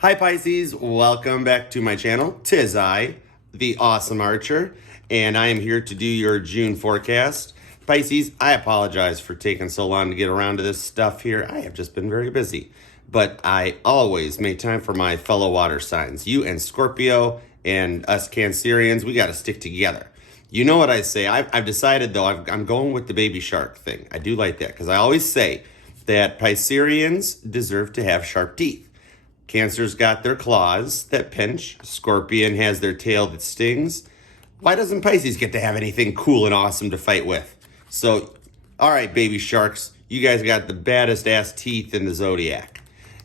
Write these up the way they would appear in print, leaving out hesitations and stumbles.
Hi Pisces, welcome back to my channel. 'Tis I, the awesome Archer, and I am here to do your June forecast. Pisces, I apologize for taking so long to get around to this stuff here. I have just been very busy, but I always make time for my fellow water signs. You and Scorpio and us Cancerians, we got to stick together. You know what I say? I've decided though, I'm going with the baby shark thing. I do like that because I always say that Pisceans deserve to have sharp teeth. Cancer's got their claws that pinch. Scorpion has their tail that stings. Why doesn't Pisces get to have anything cool and awesome to fight with? So, all right, baby sharks, you guys got the baddest ass teeth in the zodiac.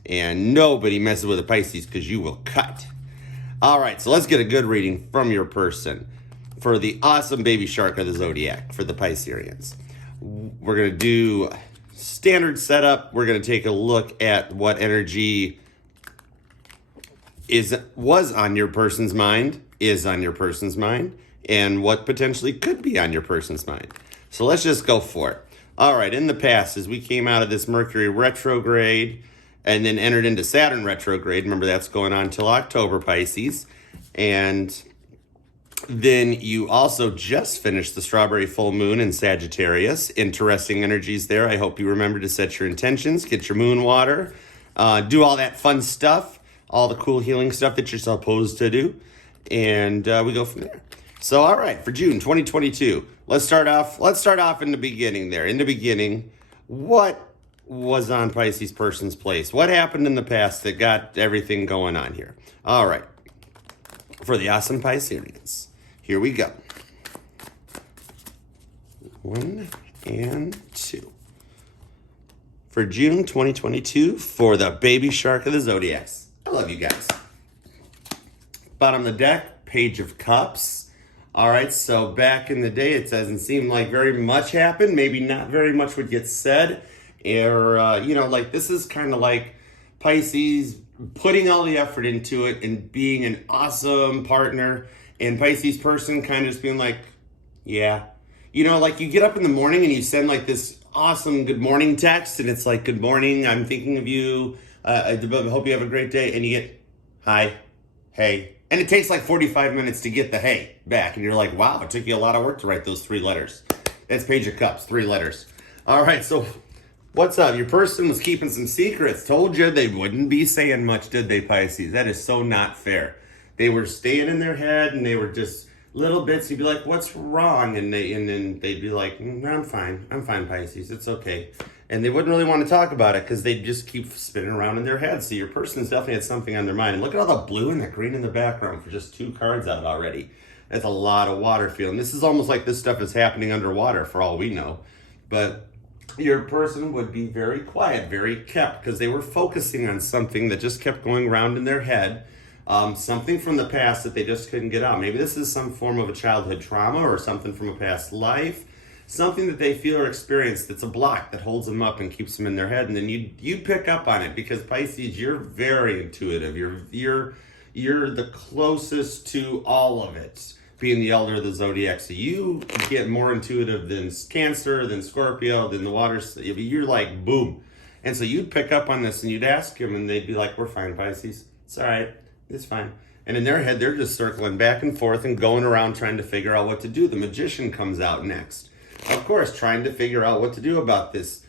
And nobody messes with a Pisces because you will cut. All right, so let's get a good reading from your person for the awesome baby shark of the zodiac, for the Pisceans. We're going to do standard setup. We're going to take a look at what energy was on your person's mind, is on your person's mind, and what potentially could be on your person's mind. So let's just go for it. All right, in the past, as we came out of this Mercury retrograde and then entered into Saturn retrograde, remember that's going on till October, Pisces, and then you also just finished the strawberry full moon in Sagittarius. Interesting energies there. I hope you remember to set your intentions, get your moon water, do all that fun stuff, all the cool healing stuff that you're supposed to do, and we go from there. So, all right, for June 2022, let's start off in the beginning there. In the beginning, what was on Pisces person's place? What happened in the past that got everything going on here? All right, for the awesome Pisceans, here we go. 1 and 2. For June 2022, for the baby shark of the zodiacs. I love you guys. Bottom of the deck, Page of Cups. All right, so back in the day, it doesn't seem like very much happened. Maybe not very much would get said. Or, like this is kind of like Pisces putting all the effort into it and being an awesome partner. And Pisces person kind of just being like, yeah. Like you get up in the morning and you send like this awesome good morning text. And it's like, good morning, I'm thinking of you. I hope you have a great day. And you get, hi, hey. And it takes like 45 minutes to get the hey back. And you're like, wow, it took you a lot of work to write those 3 letters. That's Page of Cups, 3 letters. All right, so what's up? Your person was keeping some secrets. Told you they wouldn't be saying much, did they, Pisces? That is so not fair. They were staying in their head and they were just little bits. You'd be like, what's wrong? And then they'd be like, no, I'm fine, Pisces. It's okay. And they wouldn't really want to talk about it because they'd just keep spinning around in their head. So your person's definitely had something on their mind. And look at all the blue and the green in the background for just 2 cards out already. That's a lot of water feeling. This is almost like this stuff is happening underwater for all we know. But your person would be very quiet, very kept, because they were focusing on something that just kept going around in their head. Something from the past that they just couldn't get out. Maybe this is some form of a childhood trauma or something from a past life. Something that they feel or experience that's a block that holds them up and keeps them in their head. And then you pick up on it because Pisces, you're very intuitive. You're the closest to all of it, being the elder of the zodiac. So you get more intuitive than Cancer, than Scorpio, than the water. You're like, boom. And so you'd pick up on this and you'd ask them and they'd be like, we're fine, Pisces. It's all right. It's fine. And in their head, they're just circling back and forth and going around trying to figure out what to do. The magician comes out next. Of course, trying to figure out what to do about this.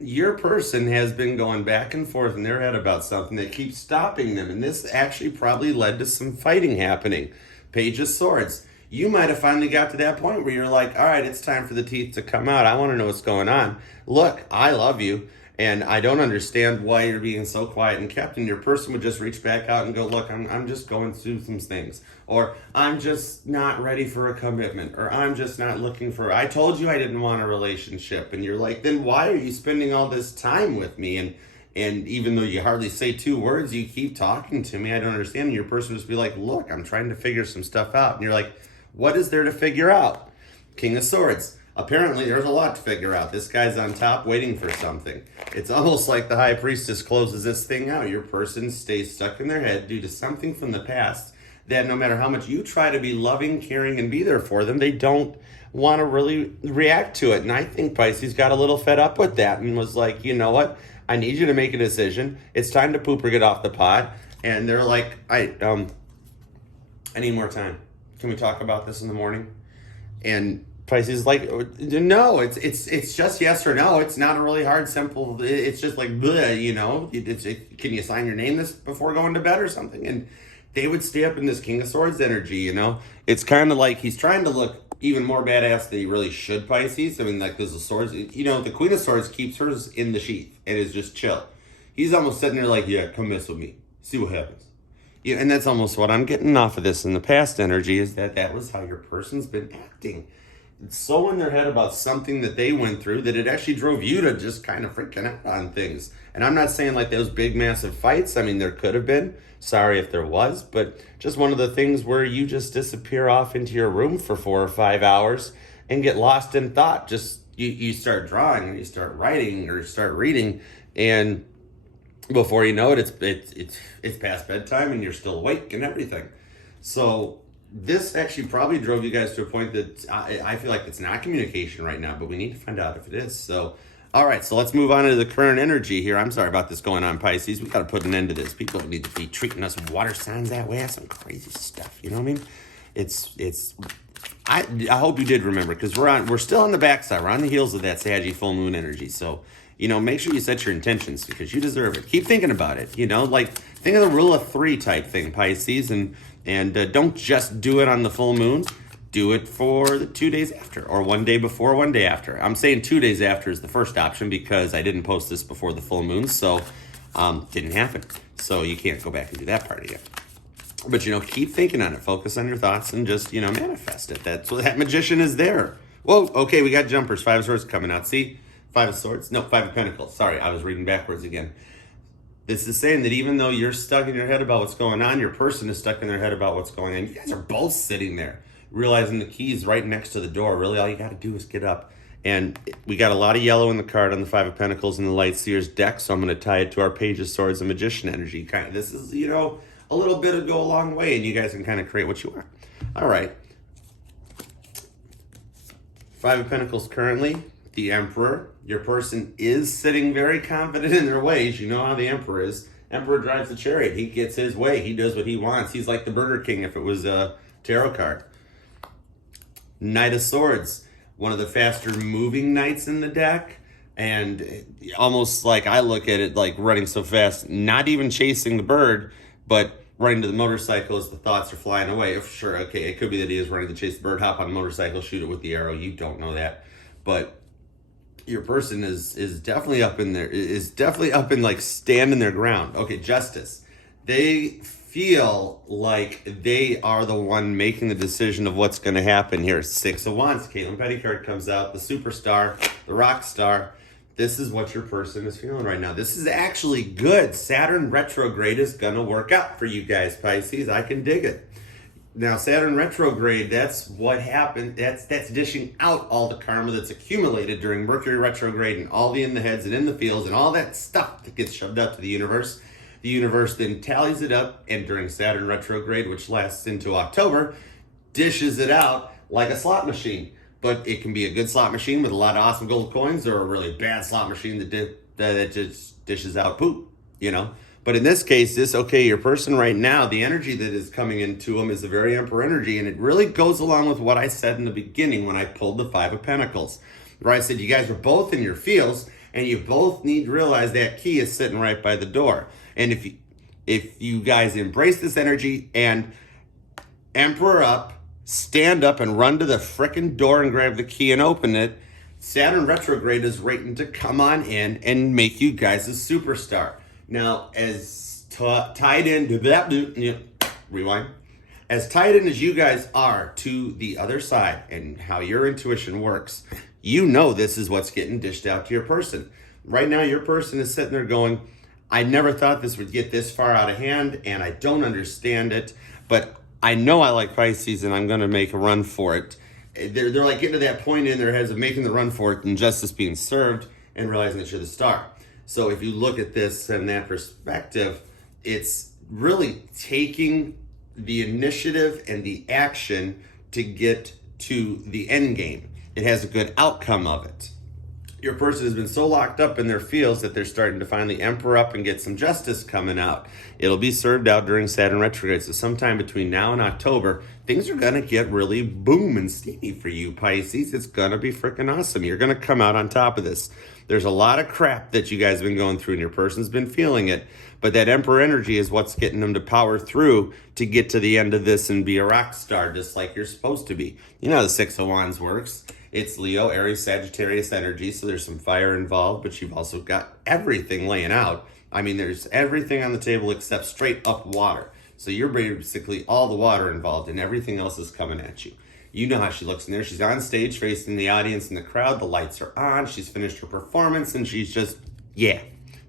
Your person has been going back and forth in their head about something that keeps stopping them. And this actually probably led to some fighting happening. Page of Swords. You might have finally got to that point where you're like, all right, it's time for the teeth to come out. I want to know what's going on. Look, I love you. And I don't understand why you're being so quiet and kept. And your person would just reach back out and go, look, I'm just going through some things. Or I'm just not ready for a commitment. Or I'm just not looking for, I told you I didn't want a relationship. And you're like, then why are you spending all this time with me? And even though you hardly say 2 words, you keep talking to me. I don't understand. And your person would just be like, look, I'm trying to figure some stuff out. And you're like, what is there to figure out? King of Swords. Apparently, there's a lot to figure out. This guy's on top waiting for something. It's almost like the High Priestess closes this thing out. Your person stays stuck in their head due to something from the past that no matter how much you try to be loving, caring, and be there for them, they don't want to really react to it. And I think Pisces got a little fed up with that and was like, you know what? I need you to make a decision. It's time to poop or get off the pot. And they're like, I need more time. Can we talk about this in the morning? And Pisces is like, no, it's just yes or no. It's not a really hard, simple. It's just like, bleh, you know. Can you sign your name this before going to bed or something? And they would stay up in this King of Swords energy, you know. It's kind of like he's trying to look even more badass than he really should, Pisces. I mean, like, there's the swords. You know, the Queen of Swords keeps hers in the sheath and is just chill. He's almost sitting there like, yeah, come mess with me. See what happens. Yeah, and that's almost what I'm getting off of this in the past energy, is that was how your person's been acting. It's so in their head about something that they went through that it actually drove you to just kind of freaking out on things. And I'm not saying like those big, massive fights. I mean, there could have been. Sorry if there was. But just one of the things where you just disappear off into your room for 4 or 5 hours and get lost in thought. Just you start drawing, or you start writing, or start reading, and before you know it, it's past bedtime and you're still awake and everything. So this actually probably drove you guys to a point that I feel like it's not communication right now, but we need to find out if it is. So, all right, so let's move on to the current energy here. I'm sorry about this going on, Pisces. We got to put an end to this. People need to be treating us water signs that way. That's some crazy stuff. You know what I mean? I hope you did remember, because we're still on the backside. We're on the heels of that Saggy full moon energy. So, you know, make sure you set your intentions, because you deserve it. Keep thinking about it. You know, like, think of the rule of 3 type thing, Pisces, and don't just do it on the full moon. Do it for the 2 days after, or 1 day before, 1 day after. I'm saying 2 days after is the first option, because I didn't post this before the full moon, so didn't happen. So you can't go back and do that part again. But, you know, keep thinking on it. Focus on your thoughts and just, you know, manifest it. That's what that magician is there. Whoa, okay, we got jumpers. 5 of Swords coming out. See? 5 of Swords. No, 5 of Pentacles. Sorry, I was reading backwards again. This is saying that even though you're stuck in your head about what's going on, your person is stuck in their head about what's going on. You guys are both sitting there, realizing the key is right next to the door. Really, all you got to do is get up. And we got a lot of yellow in the card on the 5 of Pentacles and the Light Seer's deck, so I'm going to tie it to our Page of Swords and Magician energy. Kind of, this is, you know, a little bit of go a long way, and you guys can kind of create what you want. All right. 5 of Pentacles currently. The Emperor. Your person is sitting very confident in their ways. You know how the Emperor is. Emperor drives the chariot. He gets his way. He does what he wants. He's like the Burger King if it was a tarot card. Knight of Swords. One of the faster moving knights in the deck. And almost like I look at it like running so fast, not even chasing the bird, but running to the motorcycle as the thoughts are flying away. Sure, okay, it could be that he is running to chase the bird, hop on a motorcycle, shoot it with the arrow. You don't know that. But your person is definitely up in there, is definitely up in like standing their ground. Okay, Justice. They feel like they are the one making the decision of what's going to happen here. 6 of Wands. Caitlin Petty comes out, the superstar, the rock star. This is what your person is feeling right now. This is actually good. Saturn retrograde is going to work out for you guys, Pisces. I can dig it. Now, Saturn retrograde, that's what happened. That's dishing out all the karma that's accumulated during Mercury retrograde and all the in the heads and in the fields and all that stuff that gets shoved out to the universe. The universe then tallies it up, and during Saturn retrograde, which lasts into October, dishes it out like a slot machine. But it can be a good slot machine with a lot of awesome gold coins, or a really bad slot machine that just dishes out poop, you know? But in this case, your person right now, the energy that is coming into them is a very Emperor energy, and it really goes along with what I said in the beginning when I pulled the 5 of Pentacles, where I said you guys are both in your fields, and you both need to realize that key is sitting right by the door. And if you guys embrace this energy and Emperor up, stand up and run to the frickin' door and grab the key and open it, Saturn retrograde is waiting to come on in and make you guys a superstar. Now, as tied into that, rewind. As tied in as you guys are to the other side and how your intuition works, you know this is what's getting dished out to your person. Right now, your person is sitting there going, I never thought this would get this far out of hand, and I don't understand it, but I know I like Pisces, and I'm going to make a run for it. They're like getting to that point in their heads of making the run for it and justice being served and realizing that you're the star. So if you look at this from that perspective, it's really taking the initiative and the action to get to the end game. It has a good outcome of it. your person has been so locked up in their fields that they're starting to finally emperor up and get some justice coming out. It'll be served out during Saturn retrograde. So sometime between now and October, things are going to get really boom and steamy for you, Pisces. It's going to be freaking awesome. You're going to come out on top of this. There's a lot of crap that you guys have been going through and your person's been feeling it. But that Emperor energy is what's getting them to power through to get to the end of this and be a rock star just like you're supposed to be. You know how the Six of Wands works. It's Leo, Aries, Sagittarius energy, so there's some fire involved, but you've also got everything laying out. I mean, there's everything on the table except straight up water. So you're basically all the water involved and everything else is coming at you. You know how she looks in there. She's on stage facing the audience and the crowd. The lights are on. She's finished her performance and she's just, yeah.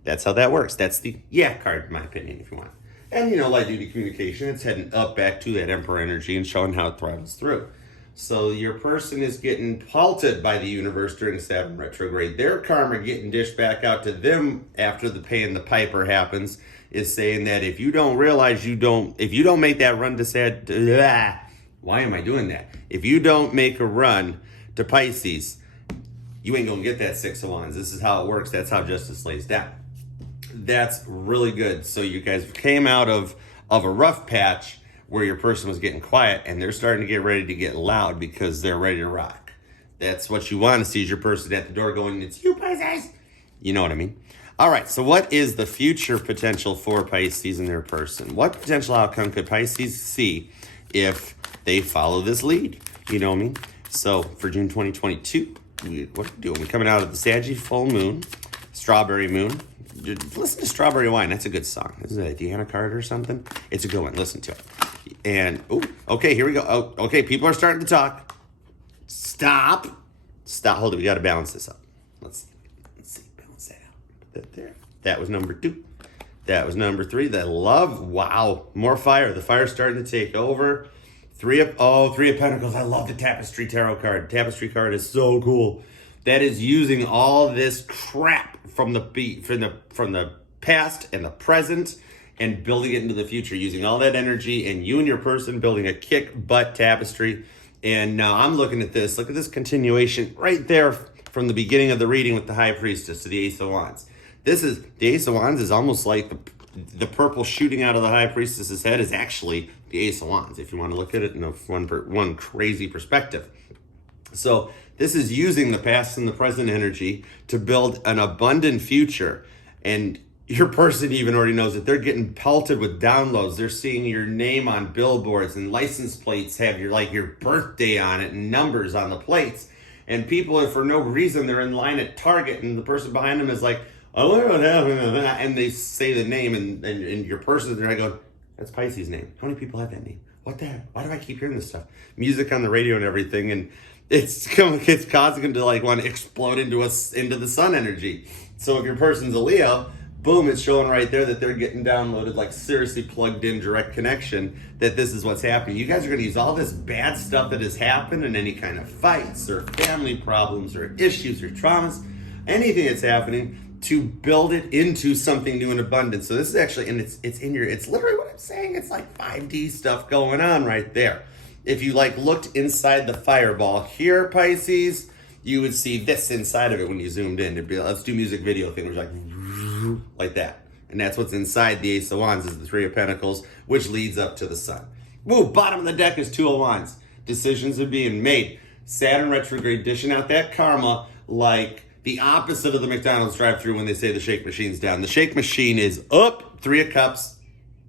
That's how that works. That's the yeah card, in my opinion, if you want. And, light duty communication, it's heading up back to that Emperor energy and showing how it travels through. So your person is getting halted by the universe during Saturn retrograde. Their karma getting dished back out to them after the paying the piper happens is saying that if you don't realize if you don't make that run to why am I doing that? If you don't make a run to Pisces, you ain't gonna get that Six of Wands. This is how it works. That's how justice lays down. That's really good. So you guys came out of a rough patch where your person was getting quiet and they're starting to get ready to get loud because they're ready to rock. That's what you want to see is your person at the door going, it's you, Pisces. You know what I mean? All right, so what is the future potential for Pisces and their person? What potential outcome could Pisces see if they follow this lead? You know what I mean? So for June 2022, what are we doing? We're coming out of the Sagittarius full moon, strawberry moon. Listen to Strawberry Wine. That's a good song. Isn't it a Deanna Carter or something? It's a good one. Listen to it. And, okay, here we go. Oh, okay, people are starting to talk. Stop. Hold it. We got to balance this up. Let's see. Balance that out. Put that there. That was number 2. That was number 3. The love. Wow. More fire. The fire's starting to take over. 3 of Pentacles. I love the Tapestry Tarot card. Tapestry card is so cool. That is using all this crap from the past and the present and building it into the future, using all that energy and you and your person building a kick-butt tapestry. And now I'm looking at this. Look at this continuation right there from the beginning of the reading with the High Priestess to the Ace of Wands. The Ace of Wands is almost like the purple shooting out of the High Priestess's head is actually the Ace of Wands, if you want to look at it in one crazy perspective. So this is using the past and the present energy to build an abundant future. And your person even already knows that they're getting pelted with downloads. They're seeing your name on billboards and license plates have your birthday on it and numbers on the plates. And people, for no reason, they're in line at Target and the person behind them is like, oh, what happened? And they say the name and your person, they're going, that's Pisces' name. How many people have that name? What the heck? Why do I keep hearing this stuff? Music on the radio and everything. And it's causing them to want to explode into the sun energy. So if your person's a Leo, boom, it's showing right there that they're getting downloaded, seriously plugged in direct connection, that this is what's happening. You guys are going to use all this bad stuff that has happened and any kind of fights or family problems or issues or traumas, anything that's happening, to build it into something new and abundant. So this is actually, and it's literally what I'm saying. It's like 5D stuff going on right there. If you looked inside the fireball here, Pisces, you would see this inside of it when you zoomed in. It'd be let's do music video thing. It was like that. And that's what's inside the Ace of Wands is the 3 of Pentacles, which leads up to the sun. Woo, bottom of the deck is 2 of Wands. Decisions are being made. Saturn retrograde dishing out that karma like the opposite of the McDonald's drive-thru when they say the shake machine's down. The shake machine is up. 3 of Cups.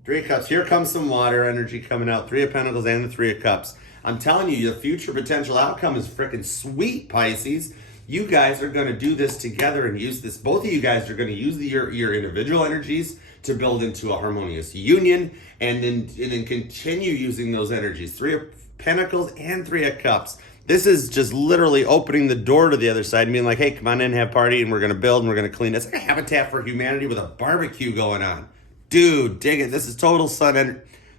3 of Cups. Here comes some water energy coming out. 3 of Pentacles and the 3 of Cups. I'm telling you, the future potential outcome is freaking sweet, Pisces. You guys are going to do this together and use this. Both of you guys are going to use your individual energies to build into a harmonious union and then continue using those energies. 3 of Pentacles and 3 of Cups. This is just literally opening the door to the other side and being like, hey, come on in, have a party, and we're going to build and we're going to clean. It's like a Habitat for Humanity with a barbecue going on. Dude, dig it. This is total sun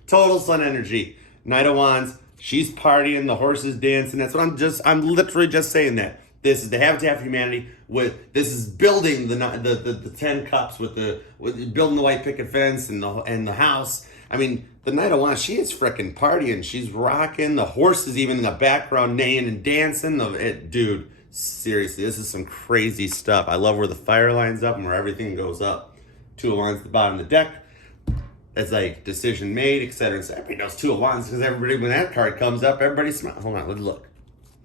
energy. Knight of Wands. She's partying, the horses dancing. That's what I'm literally just saying that. This is the Habitat for Humanity this is building the 10 cups with building the white picket fence and the house. I mean, the Knight of Wands, she is freaking partying. She's rocking. The horses even in the background neighing and dancing. Dude, Seriously, this is some crazy stuff. I love where the fire lines up and where everything goes up. Two of Wands at the bottom of the deck. That's like decision made, etc. So everybody knows Two of Wands because everybody, when that card comes up, everybody smiles. Hold on, let's look.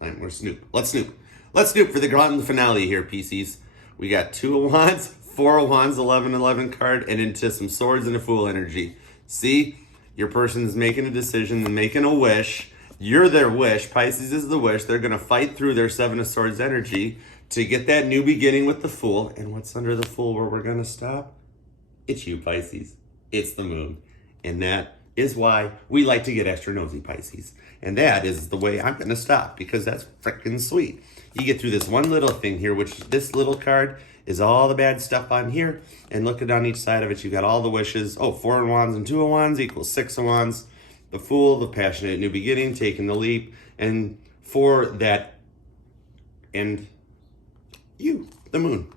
All right, we're Snoop. Let's Snoop. Let's Snoop for the grand finale here, Pisces. We got Two of Wands, Four of Wands, 11 card, and into some Swords and a Fool energy. See, your person's making a decision and making a wish. You're their wish. Pisces is the wish. They're going to fight through their Seven of Swords energy to get that new beginning with the Fool. And what's under the Fool where we're going to stop? It's you, Pisces. It's the moon. And that is why we like to get extra nosy, Pisces. And that is the way I'm going to stop, because that's freaking sweet. You get through this one little thing here, which this little card is all the bad stuff on here. And look at on each side of it, you got all the wishes. Oh, Four of Wands and Two of Wands equals Six of Wands. The Fool, the passionate new beginning, taking the leap. And for that, and you, the moon.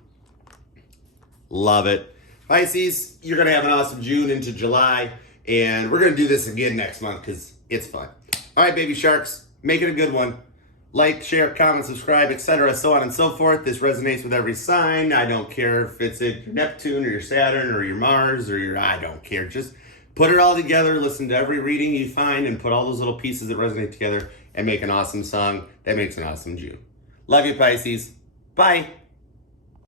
Love it. Pisces, you're going to have an awesome June into July. And we're going to do this again next month because it's fun. All right, baby sharks, make it a good one. Like, share, comment, subscribe, etc., so on and so forth. This resonates with every sign. I don't care if it's your Neptune or your Saturn or your Mars or your, I don't care. Just put it all together, listen to every reading you find, and put all those little pieces that resonate together and make an awesome song that makes an awesome June. Love you, Pisces. Bye.